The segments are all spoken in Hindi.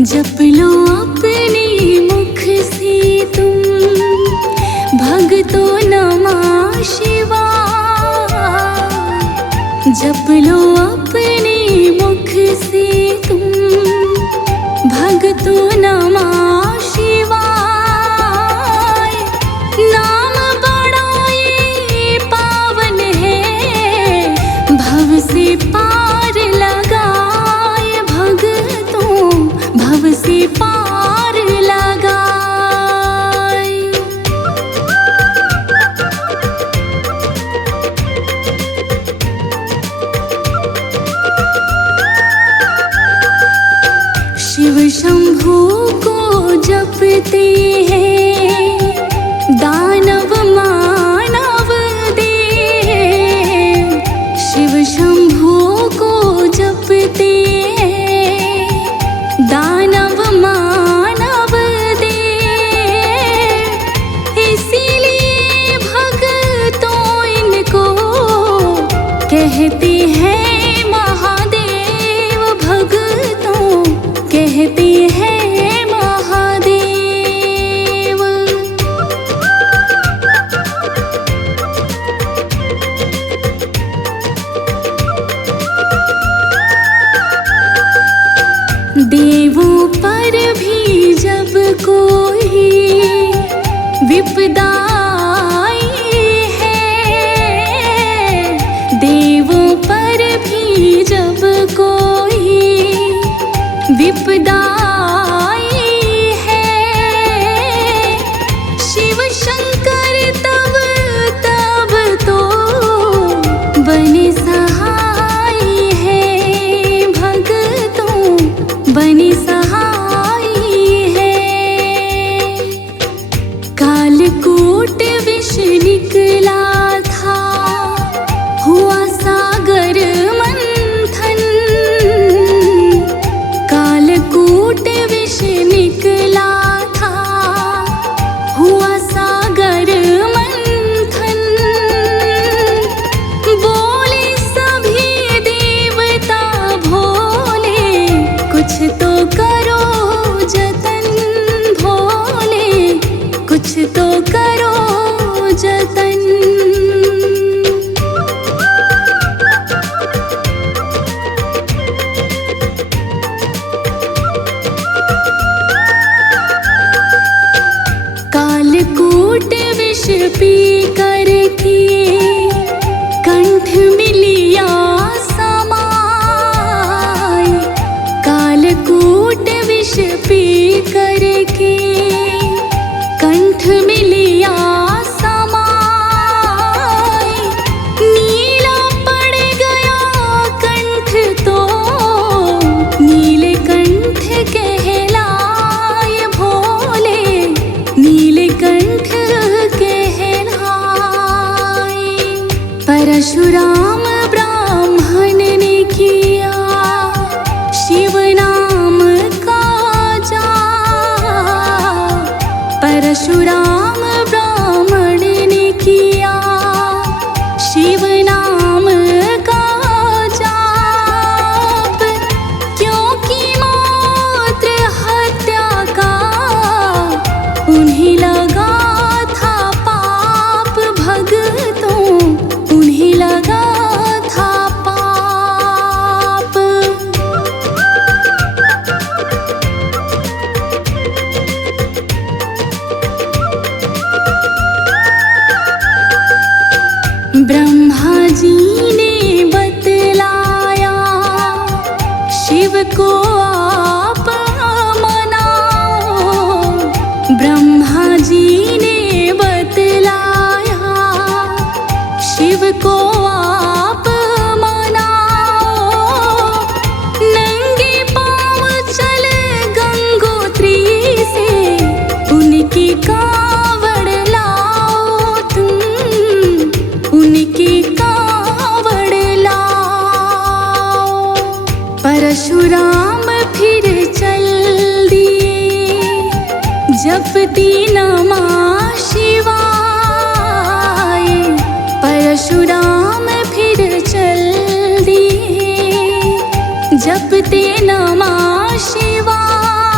जप लो अपने मुख से तुम, भक्तों नमः शिवाय। जप लो अपने मुख से तुम, भक्तों नमः शिवाय। नाम बड़ा ये पावन है, भव से पार लगाए भक्तों, भव से पार लगाए। शिव शंभू को जपते हैं दानव मानव देव। शिव शंभू को जपते हैं दानव मानव देव। इसीलिए भक्तों इनको कहते हैं महादेव, भक्तों कहते हैं महादेव। देवों पर भी जब कोई विपदा आई है, देवों पर भी जब कोई विपदा आई है, शिव शंकर तब तो बने सहाय है भक्तों, बने सहाय है। कालकूट विष निकला था, हुआ सागर मंथन। कालकूट विष निकला था, हुआ सागर मंथन। बोले सभी देवता भोले, कुछ तो करो जतन भोले, कुछ तो करो जतन। कालकूट विष पी करके कंठ में लिया समाय। कालकूट विष पी करके कंठ में लिया समाय। नीला पड़ गया कंठ तो नीलकंठ कहलाए भोले, नीलकंठ कहलाए। परशुराम ब्राह्मण ने किया शिव नाम का जाप। परशुराम ब्राह्मण ने किया शिव नाम का जाप। क्योंकि मात्र हत्या का उन्हें लगा था पाप भक्तों, उन्हें लगा था पाप। ब्रह्मा जी ने बतलाया शिव को आप मनाओ। ब्रह्मा जी ने बतलाया शिव को आप मनाओ। नंगे पाँव चल गंगोत्री से उनकी कावड़ लाओ तुम, उनकी कावड़ लाओ। परशुराम फिर चल दिए जपती नमः शिवाय। परशुराम फिर चल दिए जपते नमः शिवाय।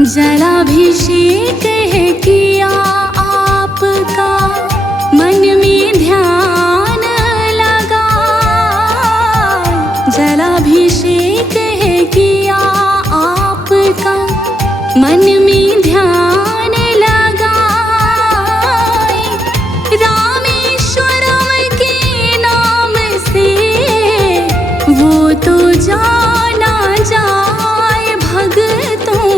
जलाभिषेक है किया आपका, मन में ध्यान लगा। जलाभिषेक है किया आपका, मन में ध्यान लगा। रामेश्वरम के नाम से वो तो जाना जाए भक्तों,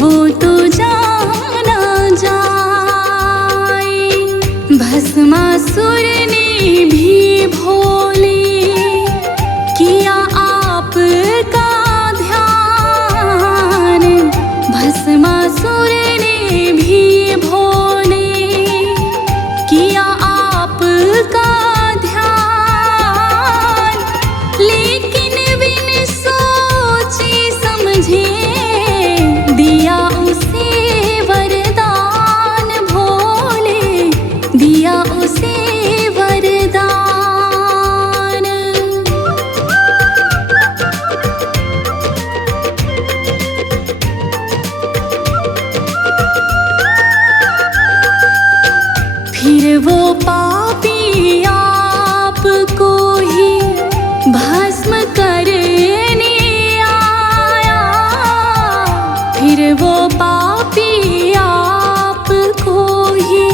वो तो जाना जाए। भस्मासुर ने भी भोले किया आपका ध्यान। भस्मासुर ने भी भोले किया आपका ध्यान। लेकिन बिन सोचे समझे दिया उसे वरदान भोले, दिया उसे वरदान। फिर वो पापी आपको ही भस्म करने आया। फिर वो पापी आपको ही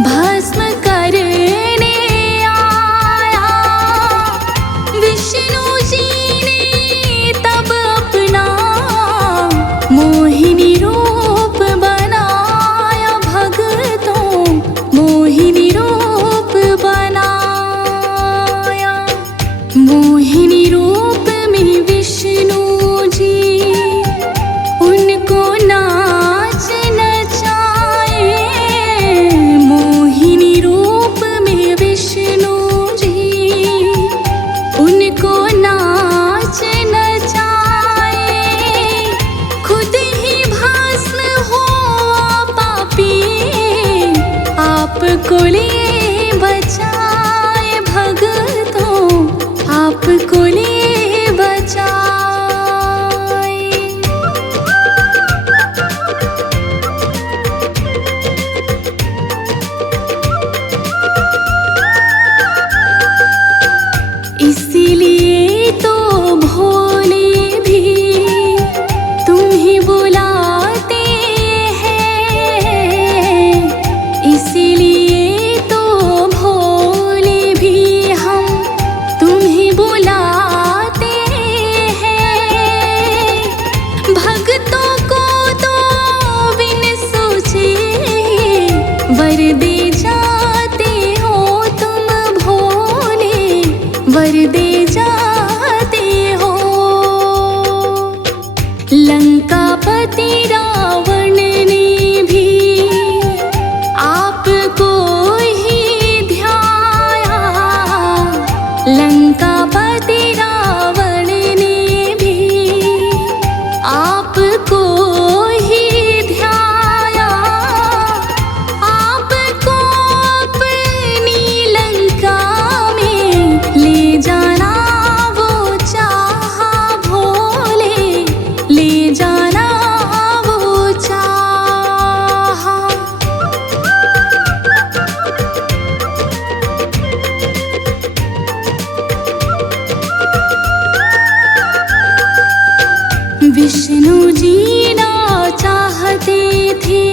भस्म करने आया। विष्णु जी ने तब अपना मोहिनी रूप बनाया भक्तों, मोहिनी रूप बनाया। मोहिनी रूप में विष्णु जी उनको नाच नचाए। मोहिनी रूप में विष्णु जी उनको नाच नचाए। खुद ही भस्म हुआ पापी, आपको ले बचाए भक्तों, आपको ले बचाए। इसीलिए तो भोले भी तुम्हें बुलाते हैं। इसीलिए तो भोले भी हम तुम्हें बुलाते हैं। भक्तों को तो बिन सोचे वर दे जाते हो तुम भोले, वर दे जाते हो। लंकापति रावण ने भी आपको ही ध्याया। लंकापति रावण ने भी आपको ही ध्याया। आपको अपनी लंका में ले जाना वो चाहा भोले, ले जाना वो चाहा। विष्णु जी ना चाहते थे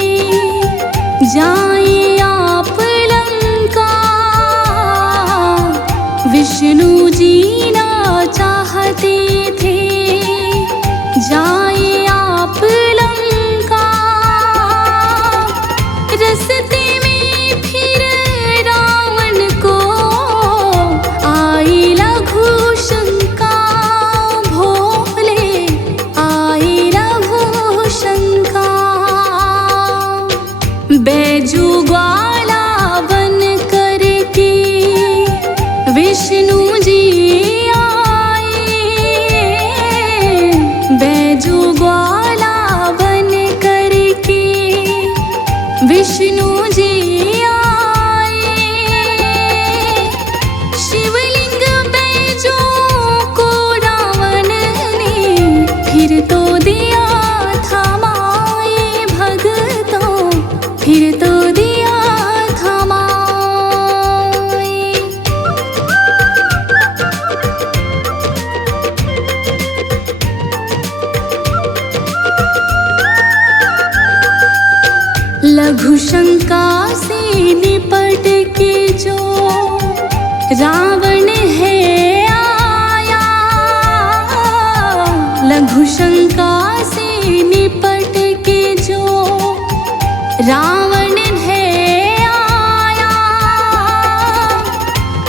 जाए आप लंका। विष्णु जी ना चाहते थे जाए आप लंका। रस्ते में फिर रावण को आई लघु शंका भोले, आई लघु शंका। बैजू ग्वाला बन करके विष्णु जी आए। बैजू ग्वाला बन करके विष्णु जी आए। शिवलिंग बैजू को रावण ने फिर तो दिया था माए। लघु शंका से निपट के जो रावण है आया, लघु शंका से निपट के जो रावण है आया,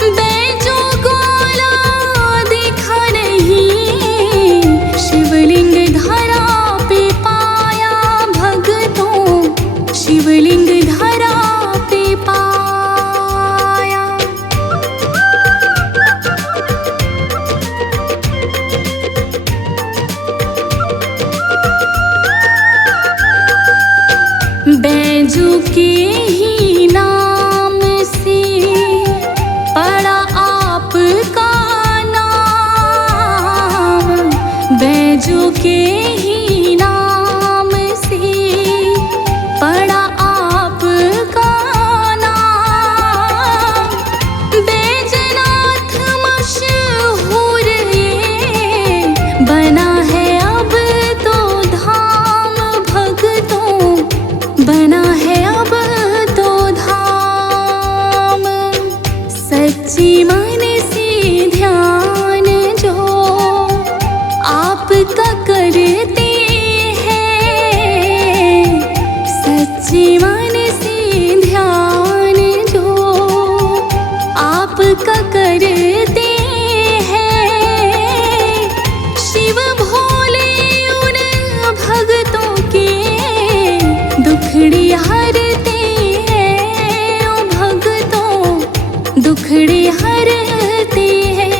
बेजो गोला दिखा नहीं, शिवलिंग धरा पे पाया भगतों, शिवलिंग धरा पे पाया। बैजू के ही नाम से पड़ा आपका नाम, बैजू के ही नाम से पड़ा आपका नाम, बैजनाथ मशहूर ये बना है अब तो धाम भगतों, बना है अब तो धाम। सच्ची मन से ध्यान जो आपका करते हैं, सच्ची मन से ध्यान जो आपका करते हैं, शिव भोले उन भगतों के दुखड़ी हरते हैं, ओ भगतों दुखड़ी हरते हैं।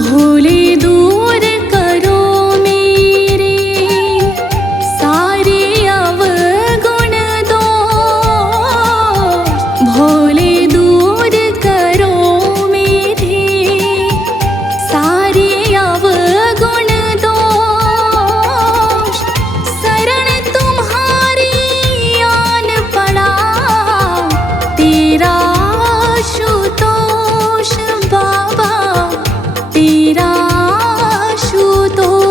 भोले दूर करो मेरे सारे अवगुण दोष, भोले दूर करो मेरे सारे अवगुण दोष, शरण तुम्हारी आन पड़ा तेरा आशुतोष बाबा, तेरा आशुतोष।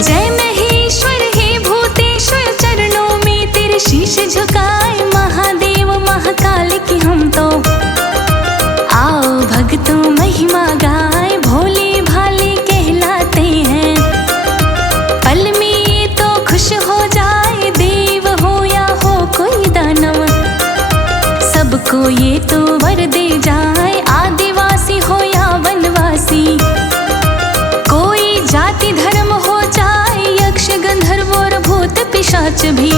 जय महेश्वर हे भूतेश्वर, चरणों में तेरे शीश झुकाए, महादेव महाकाल की हम तो आओ भक्तों महिमा गाए, भोले भाले कहलाते हैं, पल में ये तो खुश हो जाए, देव हो या हो कोई दानव, सबको ये तो वर दे जाए, आदिवासी हो या वनवासी, कोई जाति धर्म हो चाहे, यक्ष गंधर्व और भूत पिशाच भी,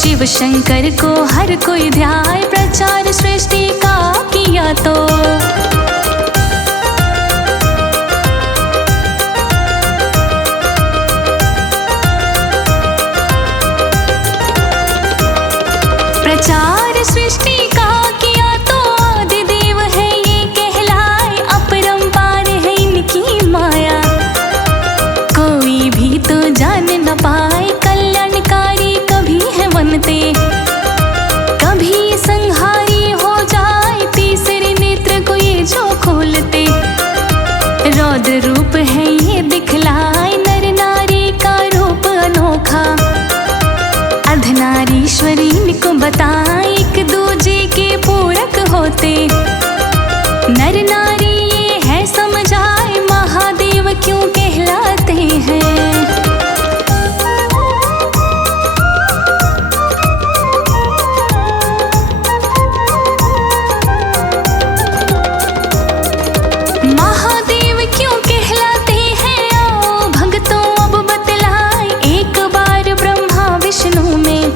शिव शंकर को हर कोई ध्याए, प्रचार सृष्टि का किया तो प्रचार सृष्टि का किया तो आदिदेव है ये कहलाए, अपरंपार है इनकी माया, कोई भी तो जान न पाए, कल्याणकारी कभी है बनते, कभी संहारी हो जाए, तीसरे नेत्र को ये जो खोलते, रौद्र रूप है ये दिखलाए, नर नारी का रूप अनोखा, अर्धनारीश्वरी इनको बताए, एक दूजे के पूरक होते, नर नारी ये है समझाए, महादेव क्यों कहलाते हैं। महादेव क्यों कहलाते हैं, आओ भक्तों अब बतलाए, एक बार ब्रह्मा विष्णु में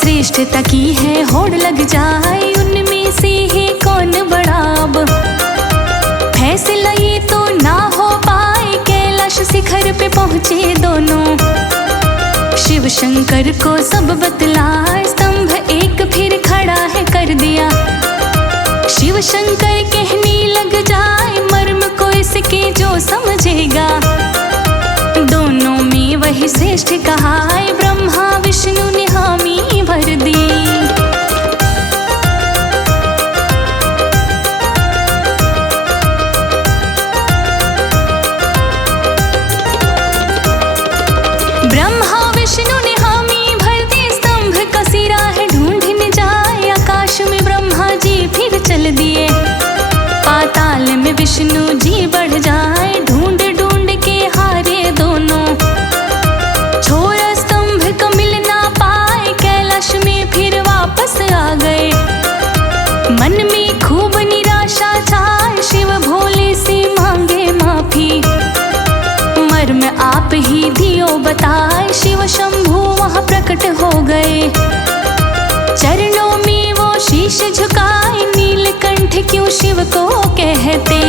श्रेष्ठता की है होड़ लग जाए, उनमें से है कौन बड़ा, अब फैसला ये तो ना हो पाए, कैलाश शिखर पे पहुँचे दोनों, शिव शंकर को सब बतलाए, स्तंभ एक फिर खड़ा है कर दिया, शिव शंकर कहने लग जाए मर्म को इसके जो समझेगा। दोनों में वही श्रेष्ठ कहा है, ब्रह्मा विष्णु ने हामी भर दी। ब्रह्मा विष्णु ने हामी भर दी, स्तंभ का सिरा है ढूंढने जाए। आकाश में ब्रह्मा जी फिर चल दिए, पाताल में विष्णु जी बढ़ जाए। ढूंढ ढूंढ के हारे दोनों, छोरा स्तंभ को मिल ना पाए। कैलाश में फिर वापस आ गए, मन में खूब निराशा छाए। शिव भोले से मांगे माफी, मर्म आप ही दियो बताए। शिव शंभु वहाँ प्रकट हो गए, चरणों में वो शीश झुकाए। नीलकंठ क्यों शिव को कहते,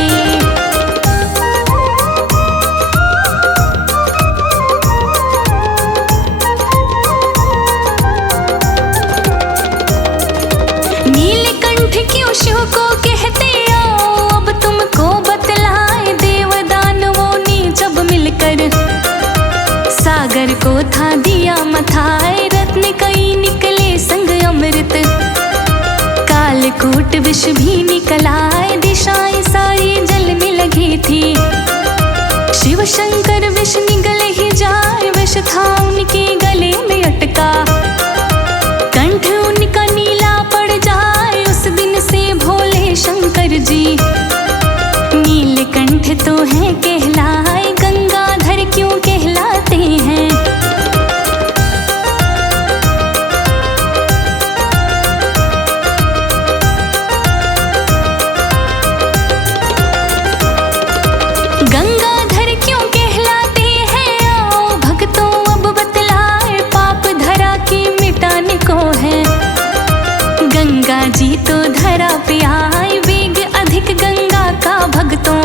नीलकंठ क्यों शिव को कहते। आओ अब तुमको बतलाए, देव दानवों ने जब मिलकर सागर को था दिया मथाए। रत्न कई निकले संग अमृत, कालकूट विष भी निकलाए। दिशाएं सारी जल में लगी थी, शिव शंकर विष निगल ही जाए। विष था उनके गले में अटका, कंठ उनका नीला पड़ जाए। उस दिन से भोले शंकर जी नीलकंठ तो है कहलाए। गंगाधर क्यों कहलाते हैं, गंगाधर क्यों कहलाते हैं। आओ भक्तों अब बतलाए, पाप धरा के मिटाने को है। गंगा जी तो धरा पे आए, वेग अधिक गंगा का भक्तों।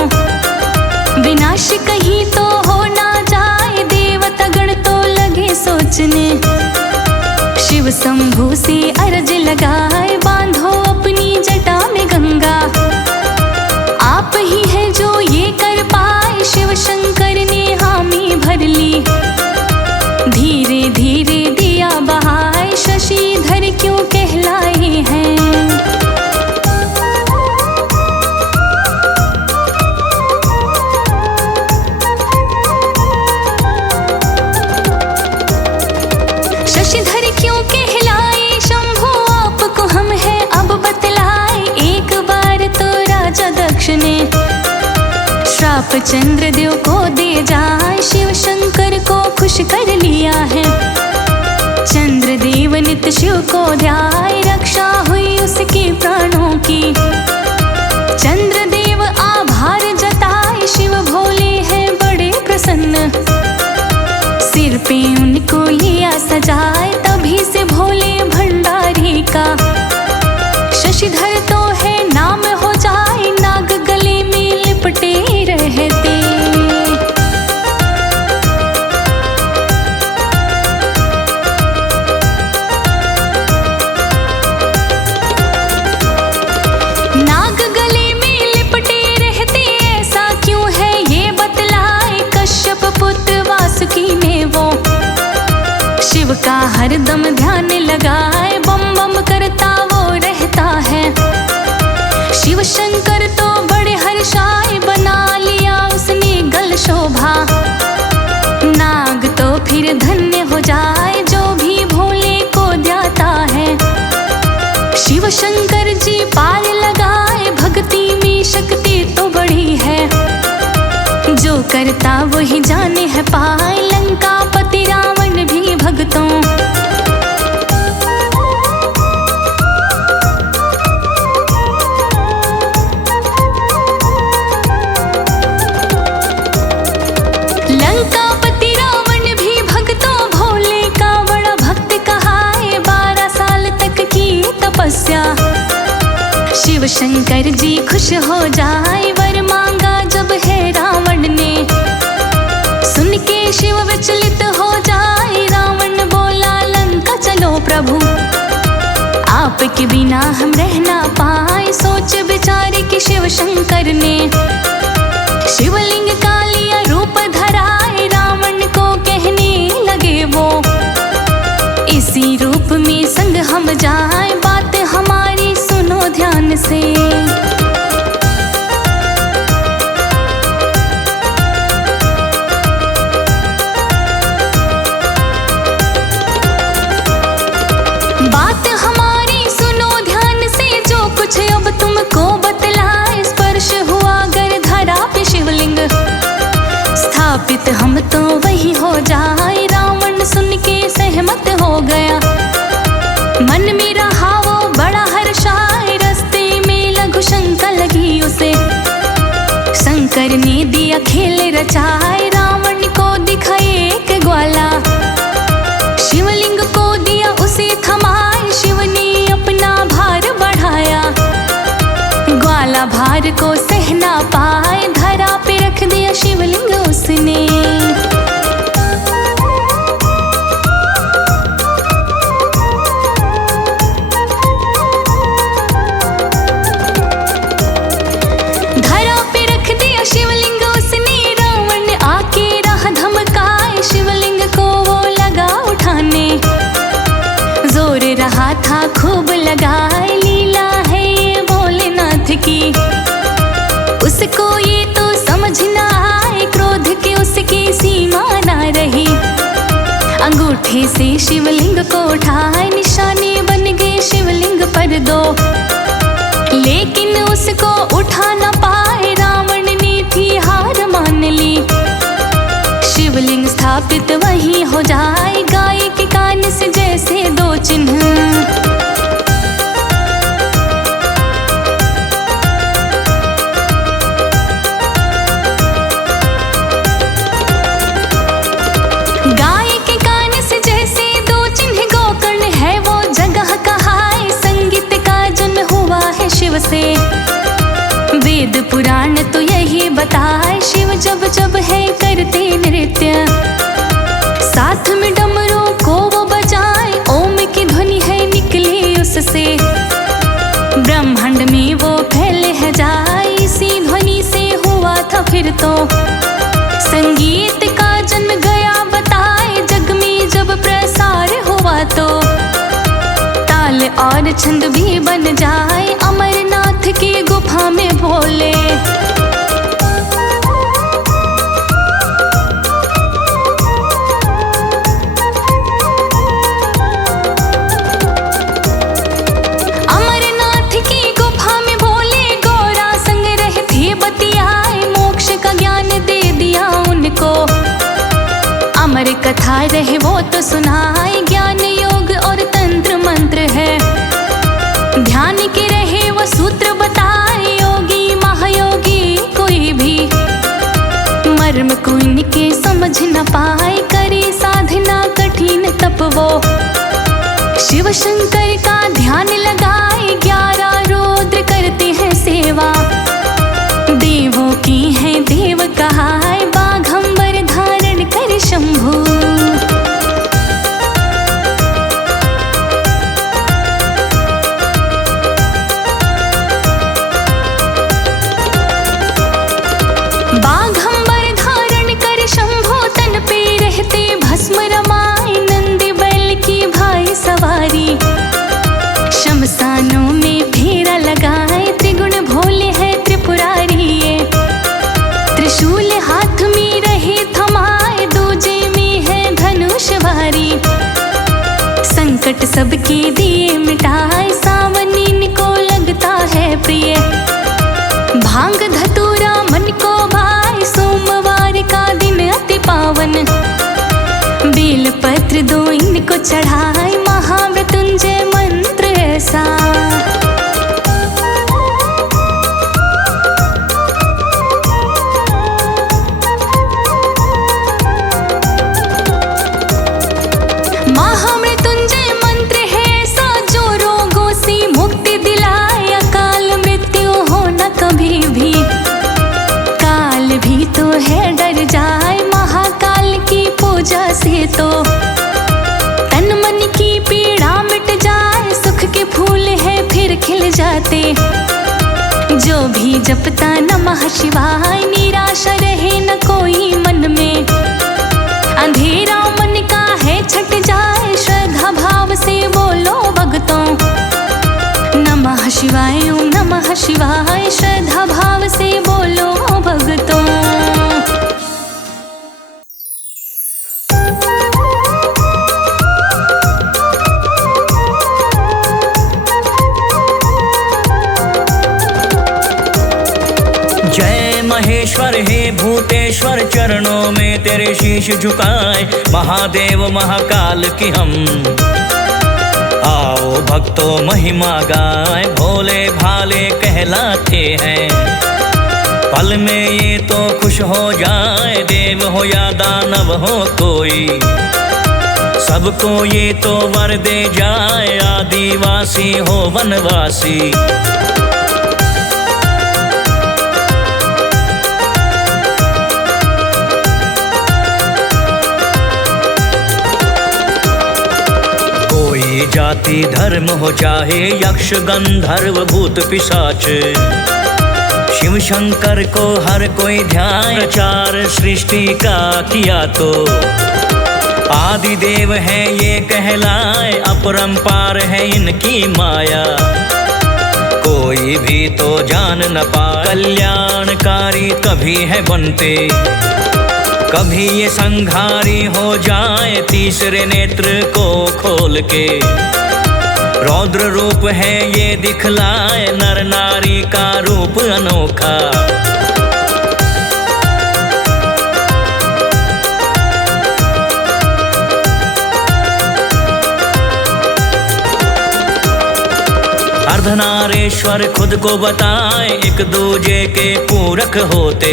विनाश कहीं तो हो ना जाए, देवता गण तो लगे सोचने। शिव शंभु से अर्ज लगाए, बांधो अपनी जटा में गंगा। आप ही है जो ये कर पाए, शिव शंकर ने हामी भर ली। धीरे धीरे दिया बहाए, शशिधर क्यों कहलाए हैं। शशिधर क्यों कहलाए, शंभु आपको हम है अब बतलाए। एक बार तो राजा दक्ष ने श्राप चंद्रदेव को दे जाए। शिव शंकर को खुश कर लिया है, चंद्रदेव नित शिव को ध्याए। रक्षा हुई उसके प्राणों की, चंद्रदेव आभार जताए। शिव भोले हैं बड़े प्रसन्न, सिर पे उनको लिया सजाए। तभी से भोले भंडारी का शशिधर तो है नाम हो जाए। नाग गले में लिपटे रहते, नाग गले में लिपटे रहते। ऐसा क्यों है ये बतलाए, कश्यप पुत्र वासुकी ने वो शिव का हरदम ध्यान लगाए। बम बम करता वो रहता है, शिव शंकर तो बड़े हर्षाए। बना लिया उसने गल शोभा, नाग तो फिर धन्य हो जाए। जो भी भोले को ध्याता है, शिव शंकर जी पार लगाए। भक्ति में शक्ति तो बड़ी है, जो करता वही जाने है पाए। लंका पति रावण भी भक्तों, लंकापति रावण भी भक्तों। भोले का बड़ा भक्त कहा है, 12 साल तक की तपस्या। शिव शंकर जी खुश हो जाए, वर मांगा जब है रावण ने। सुन के शिव विचलित हो जाए, रावण बोला लंका चलो प्रभु। आपके बिना हम रह ना पाए, सोच विचार के शिव शंकर ने शिवलिंग का लिया रूप धराए, रावण को कहने लगे वो इसी रूप में संग हम जाए, बात हमारी सुनो ध्यान से। बात हमारी सुनो ध्यान से, जो कुछ अब तुमको बतलाए, स्पर्श हुआ अगर धरा पे शिवलिंग स्थापित हम तो वही हो जाए। रावण सुन के सहमत हो गया, मन में रहा वो बड़ा हर्षाए, रास्ते में लघु शंका लगी उसे, शंकर ने दिया खेल रचाए, रावण को दिखाए एक ग्वाला, शिवलिंग को दिया उसे थमाए, शिव ने अपना भार बढ़ाया, ग्वाला भार को सह ना पाए, धरा पे रख दिया शिवलिंग उसने। धरा पे रख दिया शिवलिंग उसने, रावण आके राह धमकाए, शिवलिंग को वो लगा उठाने, जोर रहा था खूब लगाए, लीला है ये भोलेनाथ की, उसको ये तो समझ ना आए, क्रोध के उसकी सीमा ना रही, अंगूठे से शिवलिंग को उठाए, निशाने बन गए शिवलिंग पर दो, लेकिन उसको उठा ना पाए, रावण ने थी हार मान ली, शिवलिंग स्थापित वहीं हो जाए, गाय के कान से जैसे दो चिन्ह, गाय के कान से जैसे दो चिन्ह, गोकर्ण है वो जगह कहाए, संगीत का जन्म हुआ है शिव से, वेद पुराण तो यही बताए, शिव जब जब है करते नृत्य, साथ में डमरू को वो बजाए, ओम की ध्वनि है निकले उससे, ब्रह्मांड में वो फैले है जाए, इसी ध्वनि से हुआ था फिर तो संगीत का जन्म गया बताए, जग में जब प्रसार हुआ तो ताल और छंद भी बन जाए, अमरनाथ की गुफा में भोले, अमरनाथ की गुफा में भोले, गौरा संग रहते बतियाए, मोक्ष का ज्ञान दे दिया उनको, अमर कथा रहे वो तो सुनाए, ज्ञान योग और तंत्र मंत्र है, ध्यान के रहे वो सूत्र बताए, योगी महायोगी कोई भी मर्म को इनके समझ न पाए, करे साधना कठिन तप वो, शिव शंकर का ध्यान लगाए, 11 रुद्र करते हैं सेवा, देवों की है देव कहाए, बाघंबर धारण कर शंभु, बाघंबर धारण कर शंभु, तन पे रहते भस्म रमाए, नंदी बैल की भाई सवारी, शमशानों में फेरा लगाए, त्रिगुण भोले है त्रिपुरारी ये, त्रिशूल हाथ में रहे थमाए, दूजे में है धनुष भारी, संकट सबके दिए मिटाए, सावनी को लगता है प्रिय, भांग धतूरा मन को भाई, सोमवार का दिन अति पावन, बेल पत्र दो इनको चढ़ाए, महामृत्युंजय मंत्र ऐसा, महामृत्युंजय मंत्र है ऐसा, जो जो भी जपता नमः शिवाय, निराशा रहे न कोई मन में। अंधेरा मन का है छट जाए, श्रद्धा भाव से बोलो भक्तों नमः शिवाय, ओम नमः शिवाय, श्रद्धा भाव से बोलो भक्तों। जय महेश्वर हे भूतेश्वर, चरणों में तेरे शीश झुकाए, महादेव महाकाल की हम। आओ भक्तों महिमा गाए, भोले भाले कहलाते हैं। पल में ये तो खुश हो जाए, देव हो या दानव हो कोई, सबको ये तो वर दे जाए, आदिवासी हो वनवासी। कोई जाति धर्म हो चाहे यक्ष गंधर्व भूत पिशाच, शिव शंकर को हर कोई ध्यान, प्रचार सृष्टि का किया तो। आदि देव है ये कहलाए, अपरंपार है इनकी माया, कोई भी तो जान न पाए। कल्याणकारी कभी है बनते, कभी ये संघारी हो जाए, तीसरे नेत्र को खोल के। रौद्र रूप है ये दिखलाए, नर नारी का रूप अनोखा। अर्धनारेश्वर खुद को बताए, एक दूजे के पूरक होते।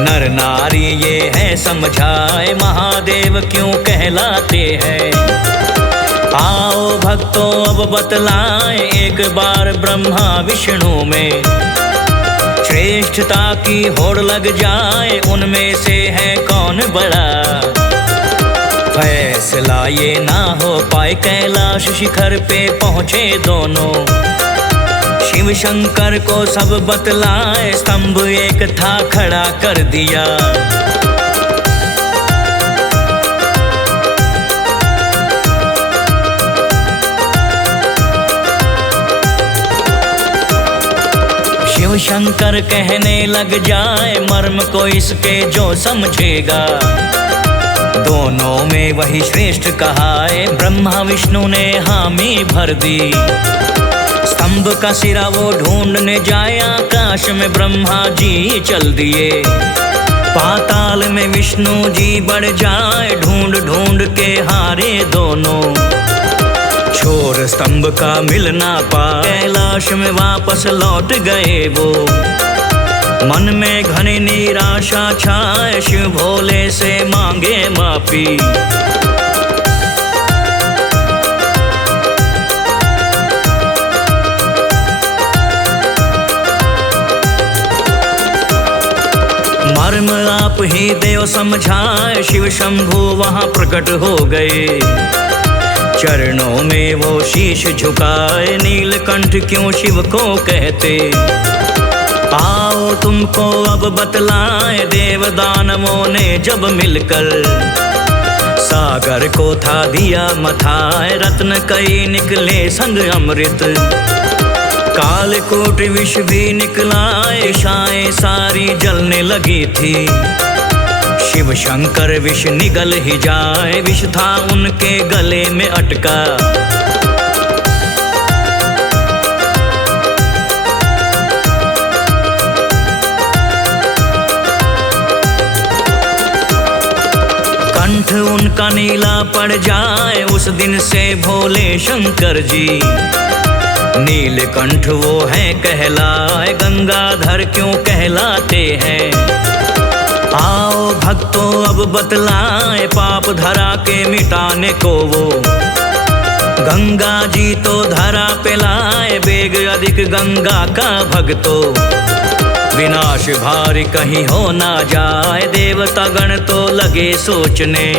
नर नारी ये है समझाए, महादेव क्यों कहलाते हैं। आओ भक्तों अब बतलाएं, एक बार ब्रह्मा विष्णु में श्रेष्ठता की होड़ लग जाए, उनमें से है कौन बड़ा। फैसला ये ना हो पाए, कैलाश शिखर पे पहुँचे दोनों, शिव शंकर को सब बतलाए, स्तंभ एक था खड़ा कर दिया। शिव शंकर कहने लग जाए, मर्म को इसके जो समझेगा, दोनों में वही श्रेष्ठ कहा है। ब्रह्मा विष्णु ने हामी भर दी, स्तंभ का सिरा वो ढूंढने जाए, आकाश में ब्रह्मा जी चल दिए। पाताल में विष्णु जी बढ़ जाए, ढूंढ ढूंढ के हारे दोनों, छोर स्तंभ का मिल ना पाए। कैलाश में वापस लौट गए वो, मन में घनी निराशा छाए, शिव भोले से मांगे माफी। मर्म आप ही देव समझाए, शिव शंभु वहाँ प्रकट हो गए। चरणों में वो शीश झुकाए, नीलकंठ क्यों शिव को कहते। आओ तुमको अब बतलाए, देव दानवों ने जब मिलकर सागर को था दिया मथाए। रत्न कई निकले संग अमृत, कालकूट विष भी निकला, दिशाएं सारी जलने लगी थी। शिव शंकर विष निगल ही जाए, विष था उनके गले में अटका। कंठ उनका नीला पड़ जाए, उस दिन से भोले शंकर जी नीलकंठ वो है कहलाए। गंगाधर क्यों कहलाते हैं, आओ भक्तों अब बतलाए। पाप धरा के मिटाने को वो गंगा जी तो धरा पे लाए। वेग अधिक गंगा का भक्तों, विनाश भारी कहीं हो ना जाए। देवता गण तो लगे सोचने,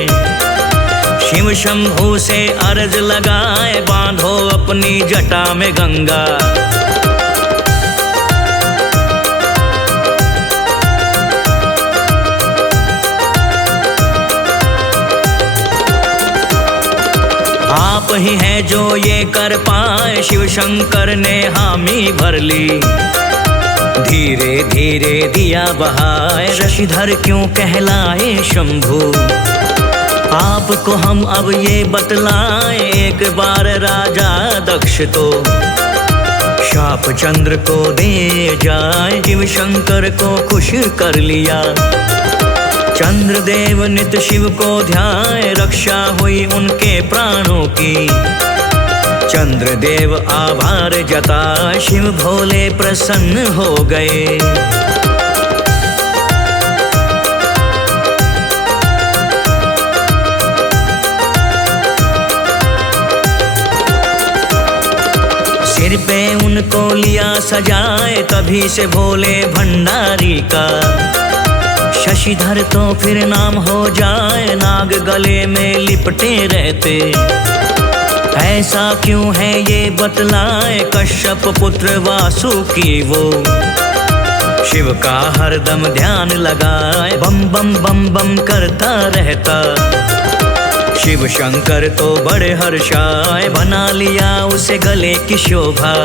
शिव शंभु से अर्ज लगाए। बांधो अपनी जटा में गंगा, आप ही हैं जो ये कर पाए, शिव शंकर ने हामी भर ली। धीरे धीरे दिया बहाए, शशिधर क्यों कहलाए शंभु। आपको हम अब ये बतलाएं, एक बार राजा दक्ष तो शाप चंद्र को दे जाए। शिव शंकर को खुश कर लिया, चंद्रदेव नित शिव को ध्याए, रक्षा हुई उनके प्राणों की। चंद्रदेव आभार जताए, शिव भोले प्रसन्न हो गए। सिर पे उनको लिया सजाए, तभी से भोले भंडारी का शशिधर तो फिर नाम हो जाए। नाग गले में लिपटे रहते, ऐसा क्यों है ये बतलाए। कश्यप पुत्र वासुकी वो शिव का हरदम ध्यान लगाए, बम बम बम बम करता रहता। शिव शंकर तो बड़े हर्षाए, बना लिया उसे गले की शोभा।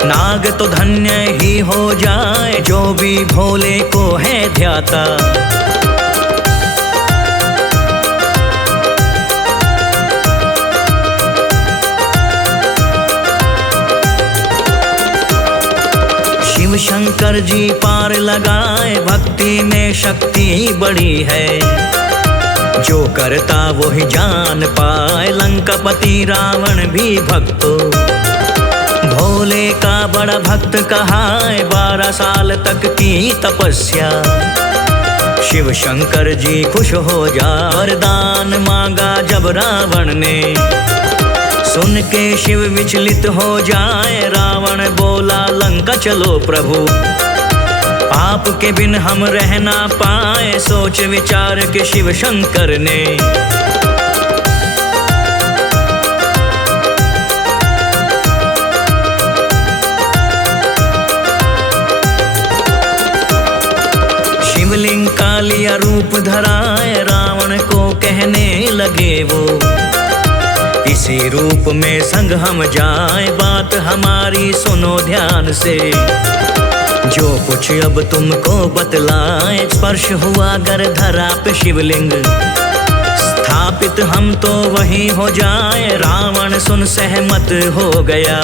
नाग तो धन्य ही हो जाए, जो भी भोले को है ध्याता। शिव शंकर जी पार लगाए, भक्ति में शक्ति बड़ी है। जो करता वो ही जान पाए, लंकापति रावण भी भक्तो भोले का बड़ा भक्त कहाए। 12 साल तक की तपस्या, शिव शंकर जी खुश हो जा। वरदान मांगा जब रावण ने, सुन के शिव विचलित हो जाए। रावण बोला लंका चलो प्रभु, आपके बिन हम रह ना पाए। सोच विचार के शिव शंकर ने शिवलिंग का लिया रूप धराए। रावण को कहने लगे वो, इसी रूप में संग हम जाए। बात हमारी सुनो ध्यान से, जो कुछ अब तुमको बतलाए। स्पर्श हुआ गर धरा पे शिवलिंग, स्थापित हम तो वही हो जाए। रावण सुन सहमत हो गया,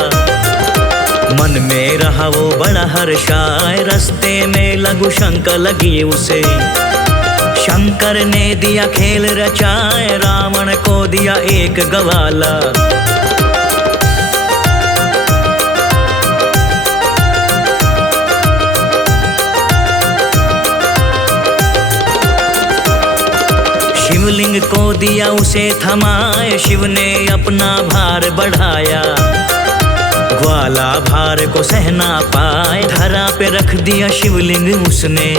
मन में रहा वो बड़ा हर्षाए। रास्ते में लघु शंका लगी उसे, शंकर ने दिया खेल रचाए। रावण को दिया एक गवाला, शिवलिंग को दिया उसे थमाए। शिव ने अपना भार बढ़ाया, ग्वाला भार को सहना पाए। धरा पे रख दिया शिवलिंग उसने,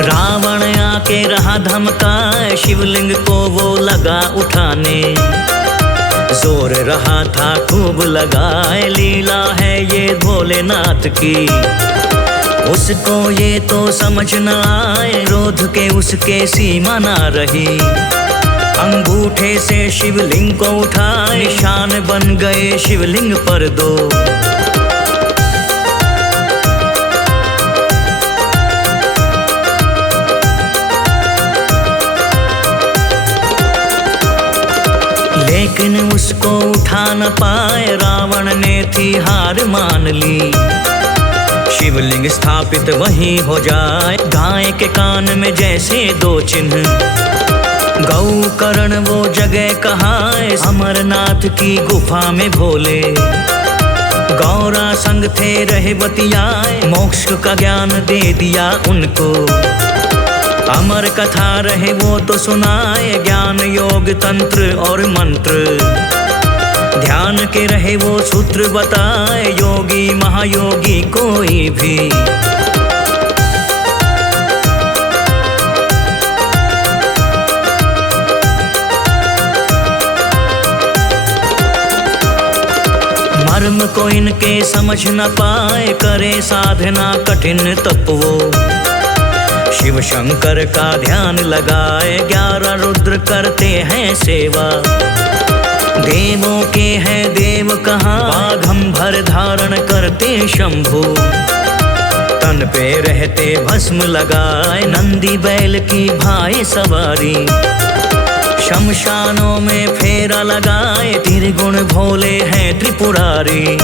रावण आके रहा धमकाए। शिवलिंग को वो लगा उठाने, जोर रहा था खूब लगाए। लीला है ये भोलेनाथ की, उसको ये तो समझ न आए। क्रोध के उसके सीमा ना रही, अंगूठे से शिवलिंग को उठाए। निशान बन गए शिवलिंग पर दो, लेकिन उसको उठा न पाए। रावण ने थी हार मान ली, शिवलिंग स्थापित वहीं हो जाए। गाय के कान में जैसे दो चिन्ह, गौ करण वो जगह कहाए। अमरनाथ की गुफा में भोले गौरा संग थे रहे बतियाए। मोक्ष का ज्ञान दे दिया उनको, अमर कथा रहे वो तो सुनाए। ज्ञान योग तंत्र और मंत्र, ध्यान के रहे वो सूत्र बताए। योगी महायोगी कोई भी, मर्म को इनके समझ न पाए। करे साधना कठिन तप वो, शिव शंकर का ध्यान लगाए। 11 रुद्र करते हैं सेवा, देवों के हैं देव कहाँ, बाघंबर धारण करते शंभु। तन पे रहते भस्म लगाए, नंदी बैल की भाई सवारी। शमशानों में फेरा लगाए, त्रिगुण भोले हैं त्रिपुरारी।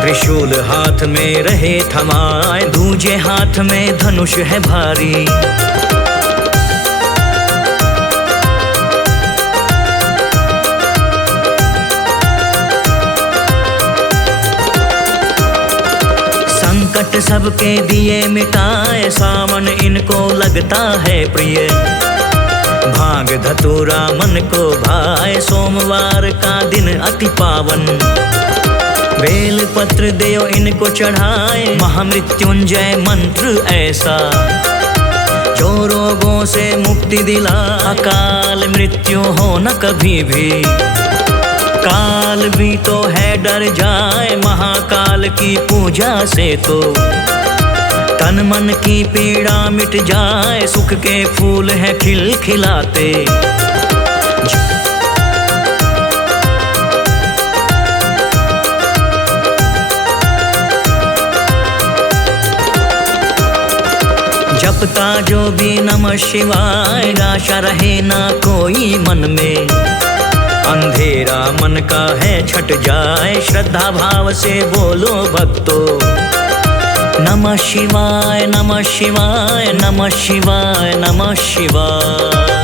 त्रिशूल हाथ में रहे थमाए, दूजे हाथ में धनुष है भारी। संकट सबके दिए मिटाए, सावन इनको लगता है प्रिय। भांग धतूरा मन को भाए, सोमवार का दिन अति पावन। बेल पत्र देव इनको चढ़ाए, महामृत्युंजय मंत्र ऐसा। जो रोगों से मुक्ति दिला, अकाल मृत्यु हो न कभी भी। काल भी तो है डर जाए, महाकाल की पूजा से तो। तन मन की पीड़ा मिट जाए, सुख के फूल हैं खिलखिलाते। जपता जो भी नमः शिवाय, निराशा रहे ना कोई मन में। अंधेरा मन का है छट जाए, श्रद्धा भाव से बोलो भक्तो। नमः शिवाय नमः शिवाय नमः शिवाय नमः शिवाय।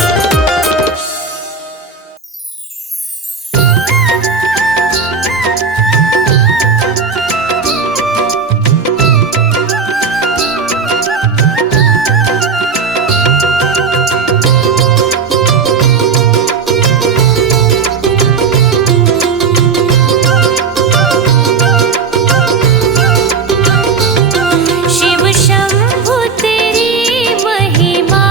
शिव शंभु तेरी महिमा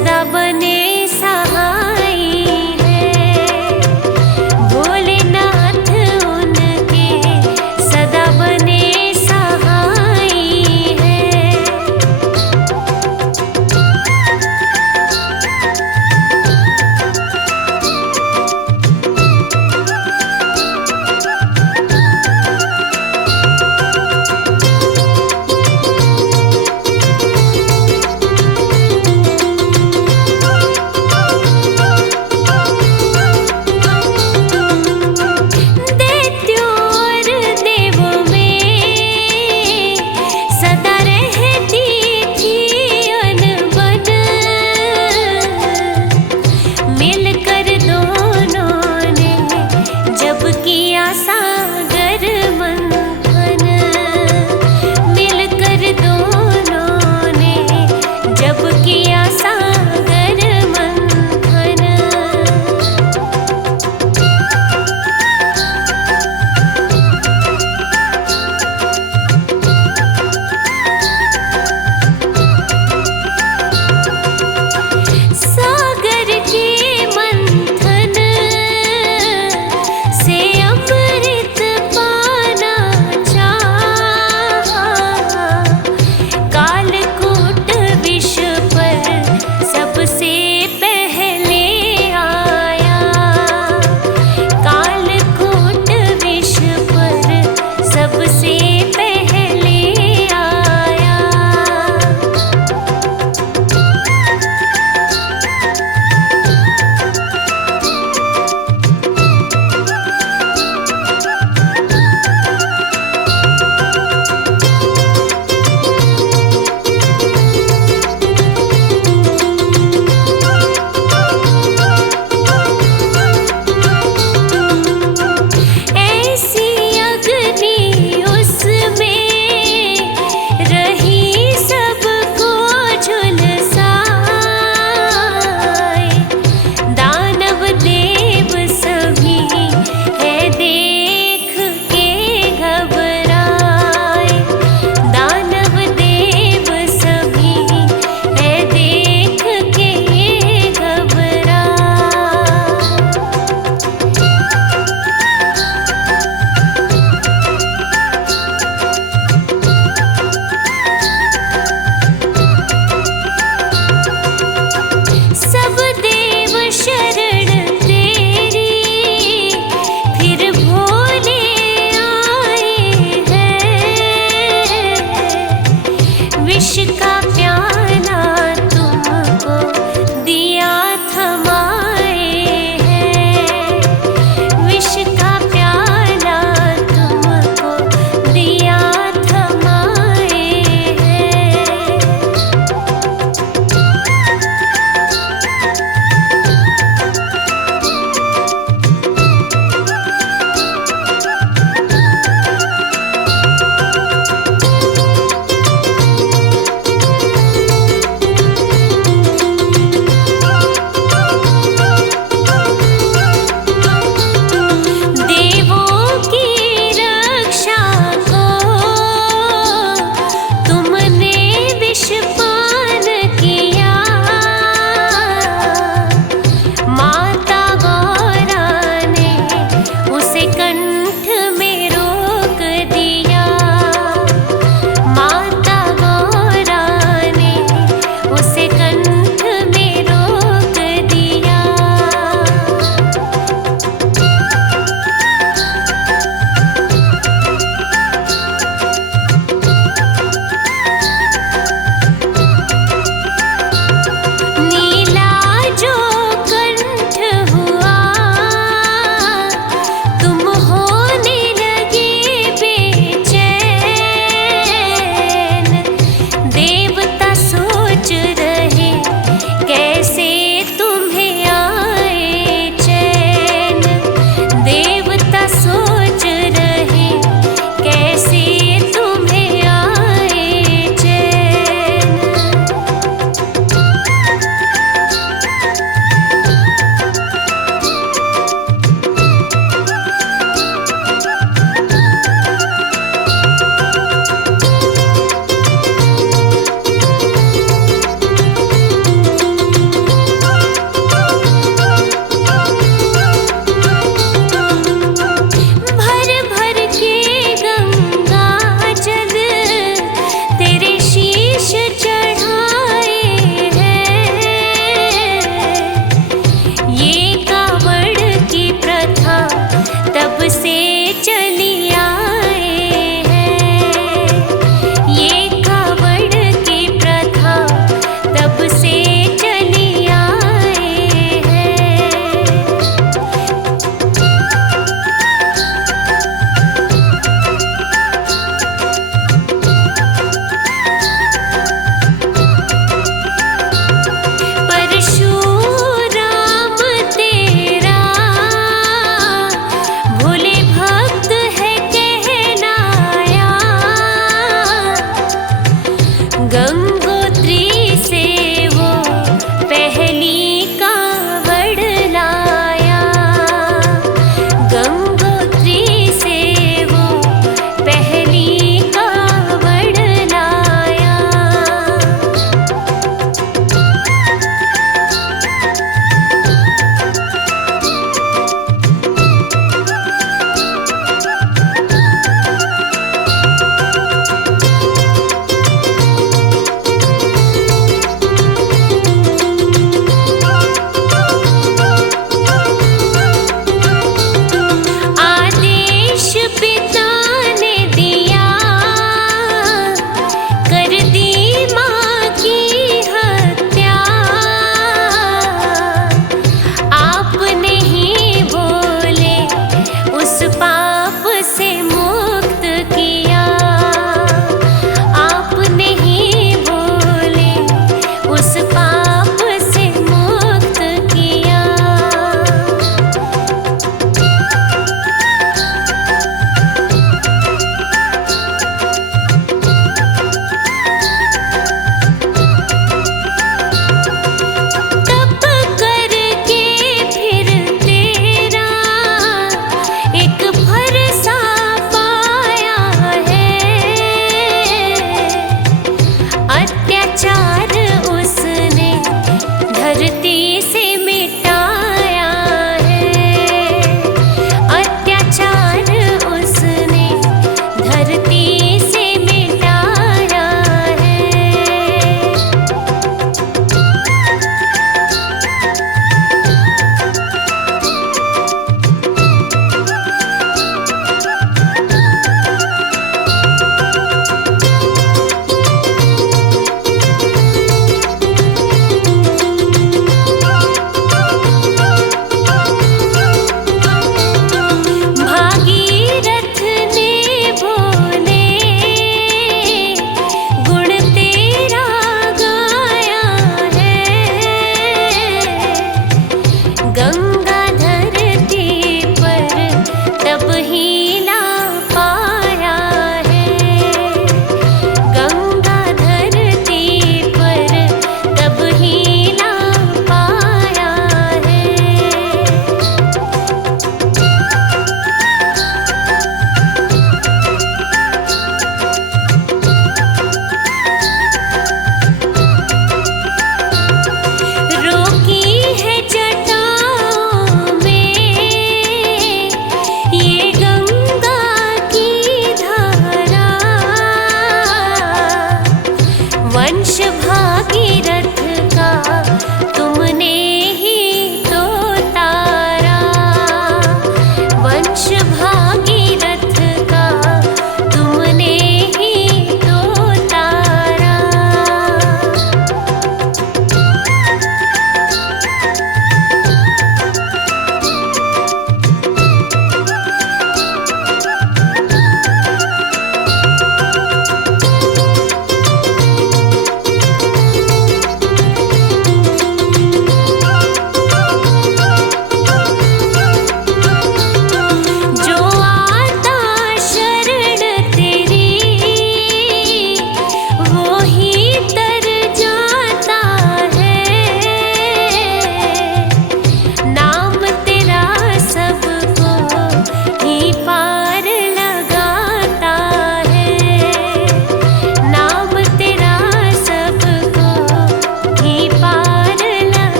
सदा बने सहाय है। भोलेनाथ उनके सदा बने सहाय है।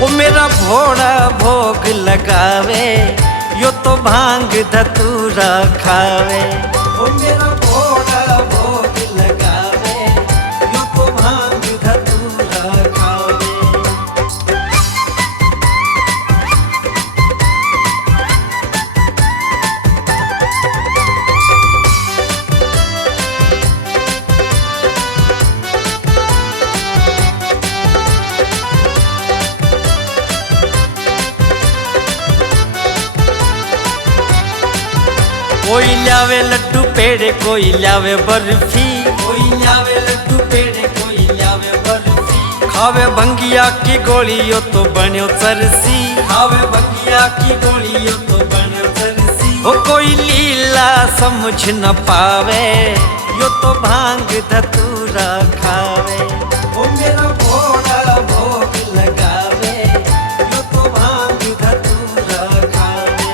वो मेरा भोला भोग लगावे, यो तो भांग धतूरा खावे। वो मेरा भोला भोग लगावे, यो तो भांग धतूरा खावे। कोई लावे लड्डू पेड़े, कोई लावे बर्फी, कोई लावे लड्डू पेड़े, कोई लावे बर्फी। खावे भंगिया की गोली, यो तो बन्यो चरसी, खावे भंगिया की गोली, यो तो बन्यो चरसी। ओ कोई लीला समझ न पावे, यो तो भांग धतूरा खावे। ओ मेरा भोला भोग लगावे, यो तो भांग धतूरा खावे।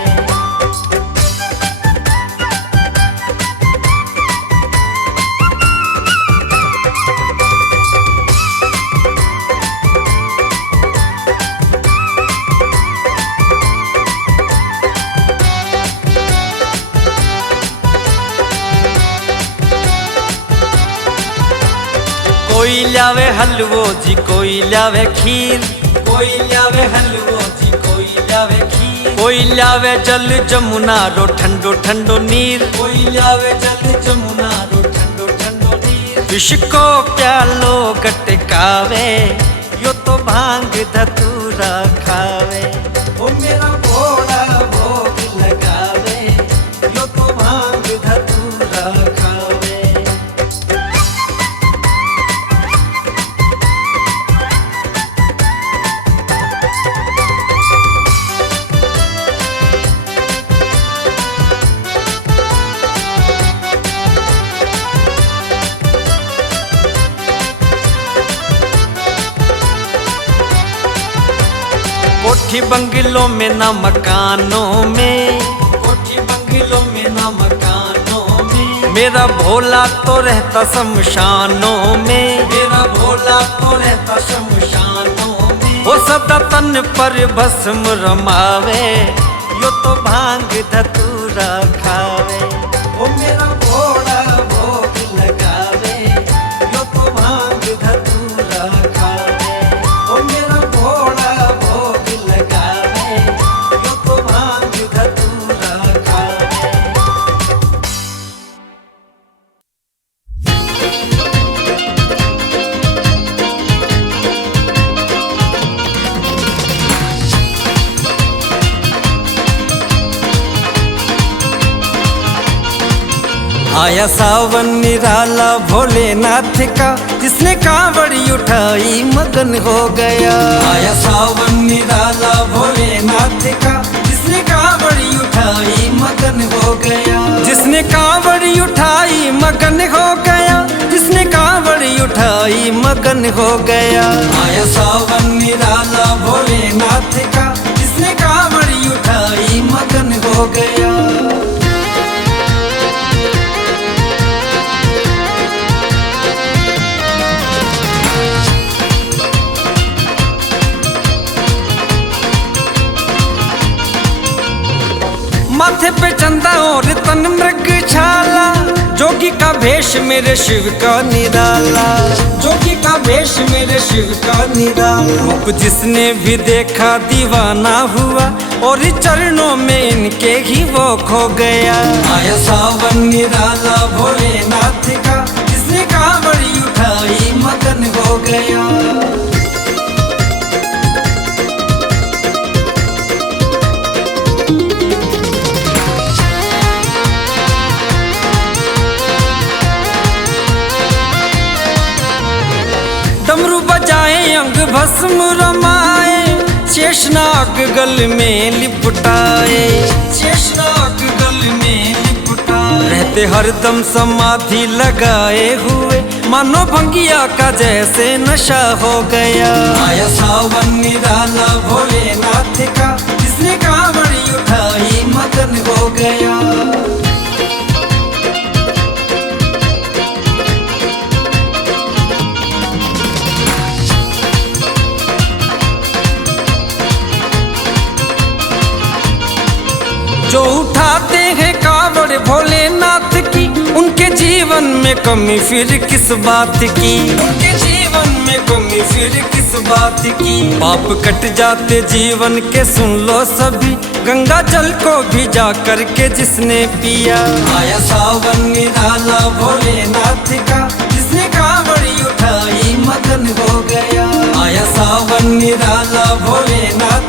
कोई लावे हलवो जी, कोई लावे खीर, कोई लावे हलवो जी, कोई लावे खीर। कोई लावे जल जमुना रो ठंडो ठंडो नीर, कोई लावे जल जमुना रो ठंडो ठंडो नीर। विष को प्यालो गटकावे, यो तो भांग धतूरा खावे। ओ मेरा भोला भोग लगावे, यो तो भांग धतूरा खावे। कोठी बंगलों में ना मकानों में, कोठी बंगलों में ना मकानों में। मेरा भोला तो रहता शमशानों में, मेरा भोला तो रहता शमशानों में। वो सदा तन पर भस्म रमावे, यो तो भांग धतूरा खावे। ओ मेरा भोला भोग लगावे, यो तो भांग धतूरा खावे। ओ मेरा भोला भोग लगावे, यो तो भांग धतूरा खावे। आया सावन निराला भोलेनाथ का, जिसने कांवड़ी उठाई मगन हो गया। आया सावन निराला भोलेनाथ का, जिसने कांवड़ी उठाई मगन हो गया। जिसने कांवड़ी उठाई मगन हो गया, जिसने कांवड़ी उठाई मगन हो गया। आया सावन निराला भोलेनाथ का, जिसने कांवड़ी उठाई मगन हो गया। माथे पे चंदा और तन मृग छाला, जोगी का भेष मेरे शिव का निराला। जोगी का भेष मेरे शिव का निराला। रूप जिसने भी देखा दीवाना हुआ, और चरणों में इनके ही वो खो गया। आया सावन निराला भोलेनाथ का, जिसने कांवड़ी उठाई मगन हो गया। डमरू बजाए अंग भस्म रमाए, शेषनाग गल में लिपटाए। शेषनाग गल में लिपटाए। रहते हरदम समाधि लगाए हुए, मानो भंगिया का जैसे नशा हो गया। आया सावन निराला भोलेनाथ का, जिसने कांवड़ी उठाई मगन हो गया। जो उठाते हैं कावड़ भोलेनाथ की, उनके जीवन में कमी फिर किस बात की, उनके जीवन में कमी फिर किस बात की। पाप कट जाते जीवन के सुन लो सभी, गंगा जल को भिजा करके जिसने पिया। आया सावन निराला भोलेनाथ का, जिसने कावड़ी उठाई मगन हो गया। आया सावन निराला भोलेनाथ